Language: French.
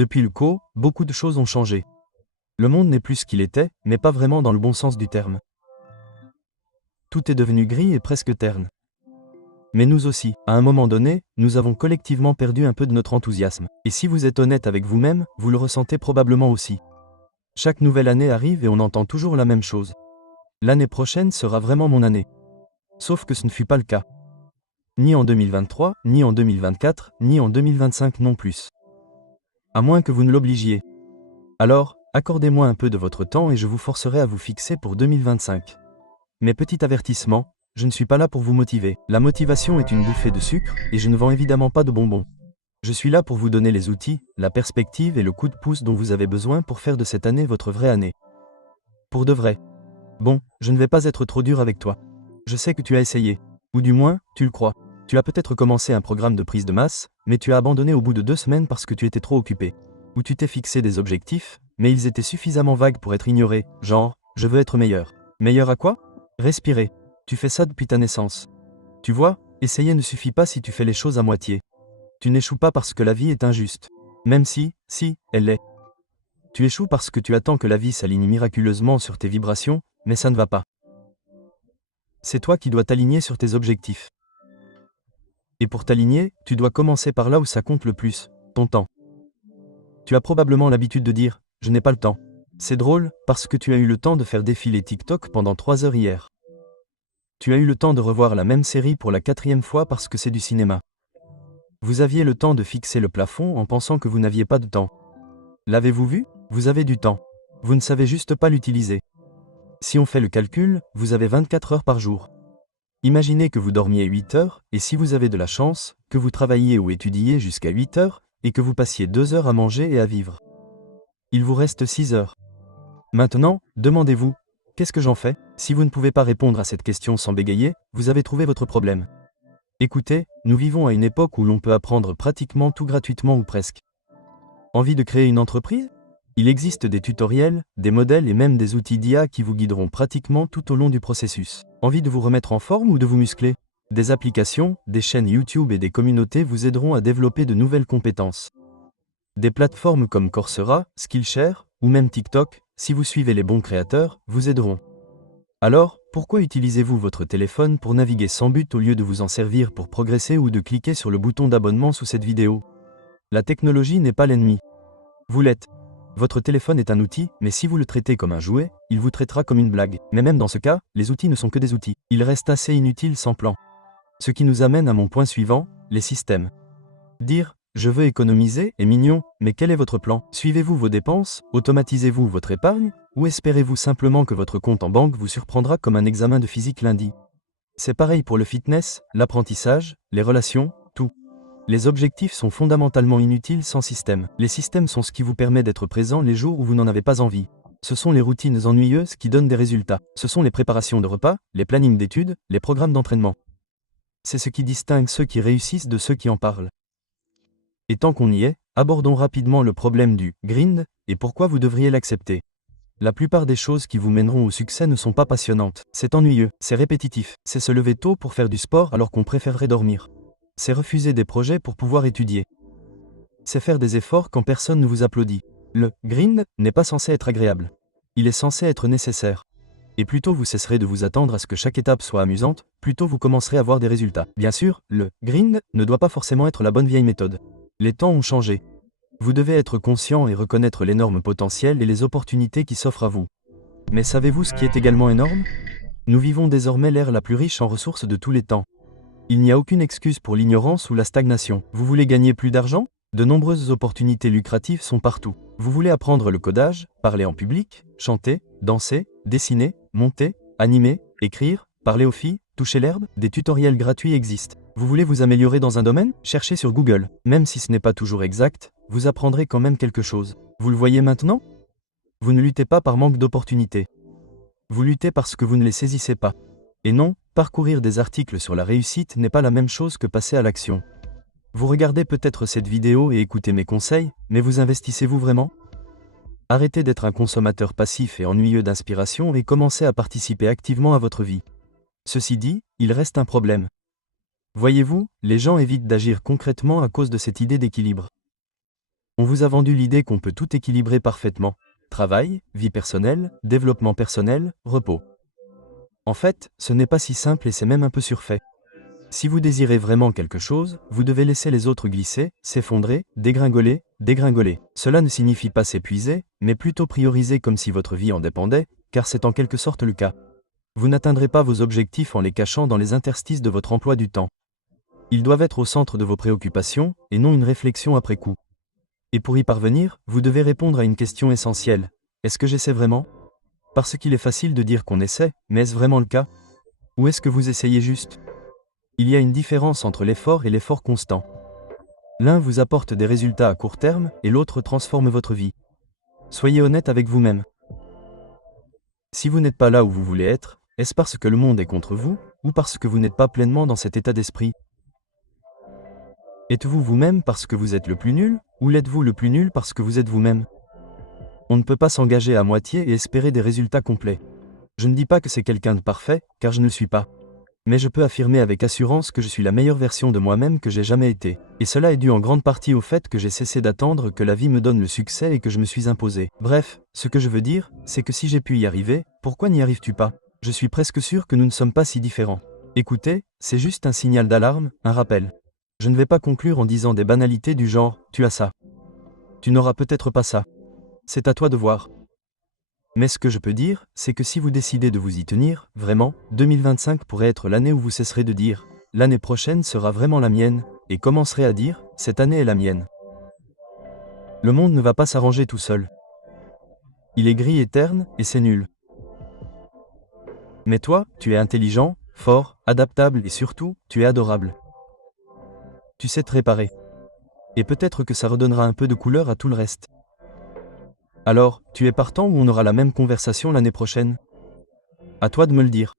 Depuis le co, beaucoup de choses ont changé. Le monde n'est plus ce qu'il était, mais pas vraiment dans le bon sens du terme. Tout est devenu gris et presque terne. Mais nous aussi, à un moment donné, nous avons collectivement perdu un peu de notre enthousiasme. Et si vous êtes honnête avec vous-même, vous le ressentez probablement aussi. Chaque nouvelle année arrive et on entend toujours la même chose. L'année prochaine sera vraiment mon année. Sauf que ce ne fut pas le cas. Ni en 2023, ni en 2024, ni en 2025 non plus. À moins que vous ne l'obligiez. Alors, accordez-moi un peu de votre temps et je vous forcerai à vous fixer pour 2025. Mais petit avertissement, je ne suis pas là pour vous motiver. La motivation est une bouffée de sucre, et je ne vends évidemment pas de bonbons. Je suis là pour vous donner les outils, la perspective et le coup de pouce dont vous avez besoin pour faire de cette année votre vraie année. Pour de vrai. Bon, je ne vais pas être trop dur avec toi. Je sais que tu as essayé. Ou du moins, tu le crois. Tu as peut-être commencé un programme de prise de masse, mais tu as abandonné au bout de 2 semaines parce que tu étais trop occupé. Ou tu t'es fixé des objectifs, mais ils étaient suffisamment vagues pour être ignorés, genre, je veux être meilleur. Meilleur à quoi? Respirer. Tu fais ça depuis ta naissance. Tu vois, essayer ne suffit pas si tu fais les choses à moitié. Tu n'échoues pas parce que la vie est injuste. Même si, elle l'est. Tu échoues parce que tu attends que la vie s'aligne miraculeusement sur tes vibrations, mais ça ne va pas. C'est toi qui dois t'aligner sur tes objectifs. Et pour t'aligner, tu dois commencer par là où ça compte le plus, ton temps. Tu as probablement l'habitude de dire « je n'ai pas le temps ». C'est drôle, parce que tu as eu le temps de faire défiler TikTok pendant 3 heures hier. Tu as eu le temps de revoir la même série pour la 4e fois parce que c'est du cinéma. Vous aviez le temps de fixer le plafond en pensant que vous n'aviez pas de temps. L'avez-vous vu? Vous avez du temps. Vous ne savez juste pas l'utiliser. Si on fait le calcul, vous avez 24 heures par jour. Imaginez que vous dormiez 8 heures, et si vous avez de la chance, que vous travailliez ou étudiez jusqu'à 8 heures, et que vous passiez 2 heures à manger et à vivre. Il vous reste 6 heures. Maintenant, demandez-vous, qu'est-ce que j'en fais? Si vous ne pouvez pas répondre à cette question sans bégayer, vous avez trouvé votre problème. Écoutez, nous vivons à une époque où l'on peut apprendre pratiquement tout gratuitement ou presque. Envie de créer une entreprise? Il existe des tutoriels, des modèles et même des outils d'IA qui vous guideront pratiquement tout au long du processus. Envie de vous remettre en forme ou de vous muscler? Des applications, des chaînes YouTube et des communautés vous aideront à développer de nouvelles compétences. Des plateformes comme Coursera, Skillshare, ou même TikTok, si vous suivez les bons créateurs, vous aideront. Alors, pourquoi utilisez-vous votre téléphone pour naviguer sans but au lieu de vous en servir pour progresser ou de cliquer sur le bouton d'abonnement sous cette vidéo? La technologie n'est pas l'ennemi. Vous l'êtes. Votre téléphone est un outil, mais si vous le traitez comme un jouet, il vous traitera comme une blague. Mais même dans ce cas, les outils ne sont que des outils. Ils restent assez inutiles sans plan. Ce qui nous amène à mon point suivant, les systèmes. Dire « je veux économiser » est mignon, mais quel est votre plan? Suivez-vous vos dépenses? Automatisez-vous votre épargne? Ou espérez-vous simplement que votre compte en banque vous surprendra comme un examen de physique lundi? C'est pareil pour le fitness, l'apprentissage, les relations, tout. Les objectifs sont fondamentalement inutiles sans système. Les systèmes sont ce qui vous permet d'être présent les jours où vous n'en avez pas envie. Ce sont les routines ennuyeuses qui donnent des résultats. Ce sont les préparations de repas, les plannings d'études, les programmes d'entraînement. C'est ce qui distingue ceux qui réussissent de ceux qui en parlent. Et tant qu'on y est, abordons rapidement le problème du « grind » et pourquoi vous devriez l'accepter. La plupart des choses qui vous mèneront au succès ne sont pas passionnantes. C'est ennuyeux, c'est répétitif, c'est se lever tôt pour faire du sport alors qu'on préférerait dormir. C'est refuser des projets pour pouvoir étudier. C'est faire des efforts quand personne ne vous applaudit. Le « grind » n'est pas censé être agréable. Il est censé être nécessaire. Et plus tôt vous cesserez de vous attendre à ce que chaque étape soit amusante, plus tôt vous commencerez à voir des résultats. Bien sûr, le « grind » ne doit pas forcément être la bonne vieille méthode. Les temps ont changé. Vous devez être conscient et reconnaître l'énorme potentiel et les opportunités qui s'offrent à vous. Mais savez-vous ce qui est également énorme? Nous vivons désormais l'ère la plus riche en ressources de tous les temps. Il n'y a aucune excuse pour l'ignorance ou la stagnation. Vous voulez gagner plus d'argent? De nombreuses opportunités lucratives sont partout. Vous voulez apprendre le codage, parler en public, chanter, danser, dessiner, monter, animer, écrire, parler aux filles, toucher l'herbe? Des tutoriels gratuits existent. Vous voulez vous améliorer dans un domaine? Cherchez sur Google. Même si ce n'est pas toujours exact, vous apprendrez quand même quelque chose. Vous le voyez maintenant? Vous ne luttez pas par manque d'opportunités. Vous luttez parce que vous ne les saisissez pas. Et non, parcourir des articles sur la réussite n'est pas la même chose que passer à l'action. Vous regardez peut-être cette vidéo et écoutez mes conseils, mais vous investissez-vous vraiment? Arrêtez d'être un consommateur passif et ennuyeux d'inspiration et commencez à participer activement à votre vie. Ceci dit, il reste un problème. Voyez-vous, les gens évitent d'agir concrètement à cause de cette idée d'équilibre. On vous a vendu l'idée qu'on peut tout équilibrer parfaitement. Travail, vie personnelle, développement personnel, repos. En fait, ce n'est pas si simple et c'est même un peu surfait. Si vous désirez vraiment quelque chose, vous devez laisser les autres glisser, s'effondrer, dégringoler, dégringoler. Cela ne signifie pas s'épuiser, mais plutôt prioriser comme si votre vie en dépendait, car c'est en quelque sorte le cas. Vous n'atteindrez pas vos objectifs en les cachant dans les interstices de votre emploi du temps. Ils doivent être au centre de vos préoccupations, et non une réflexion après coup. Et pour y parvenir, vous devez répondre à une question essentielle. Est-ce que j'essaie vraiment? Parce qu'il est facile de dire qu'on essaie, mais est-ce vraiment le cas? Ou est-ce que vous essayez juste? Il y a une différence entre l'effort et l'effort constant. L'un vous apporte des résultats à court terme, et l'autre transforme votre vie. Soyez honnête avec vous-même. Si vous n'êtes pas là où vous voulez être, est-ce parce que le monde est contre vous, ou parce que vous n'êtes pas pleinement dans cet état d'esprit? Êtes-vous vous-même parce que vous êtes le plus nul, ou l'êtes-vous le plus nul parce que vous êtes vous-même? On ne peut pas s'engager à moitié et espérer des résultats complets. Je ne dis pas que c'est quelqu'un de parfait, car je ne le suis pas. Mais je peux affirmer avec assurance que je suis la meilleure version de moi-même que j'ai jamais été. Et cela est dû en grande partie au fait que j'ai cessé d'attendre que la vie me donne le succès et que je me suis imposé. Bref, ce que je veux dire, c'est que si j'ai pu y arriver, pourquoi n'y arrives-tu pas? Je suis presque sûr que nous ne sommes pas si différents. Écoutez, c'est juste un signal d'alarme, un rappel. Je ne vais pas conclure en disant des banalités du genre « tu as ça ». Tu n'auras peut-être pas ça. C'est à toi de voir. Mais ce que je peux dire, c'est que si vous décidez de vous y tenir, vraiment, 2025 pourrait être l'année où vous cesserez de dire « l'année prochaine sera vraiment la mienne » et commencerez à dire « cette année est la mienne ». Le monde ne va pas s'arranger tout seul. Il est gris et terne, et c'est nul. Mais toi, tu es intelligent, fort, adaptable et surtout, tu es adorable. Tu sais te réparer. Et peut-être que ça redonnera un peu de couleur à tout le reste. Alors, tu es partant ou on aura la même conversation l'année prochaine? À toi de me le dire.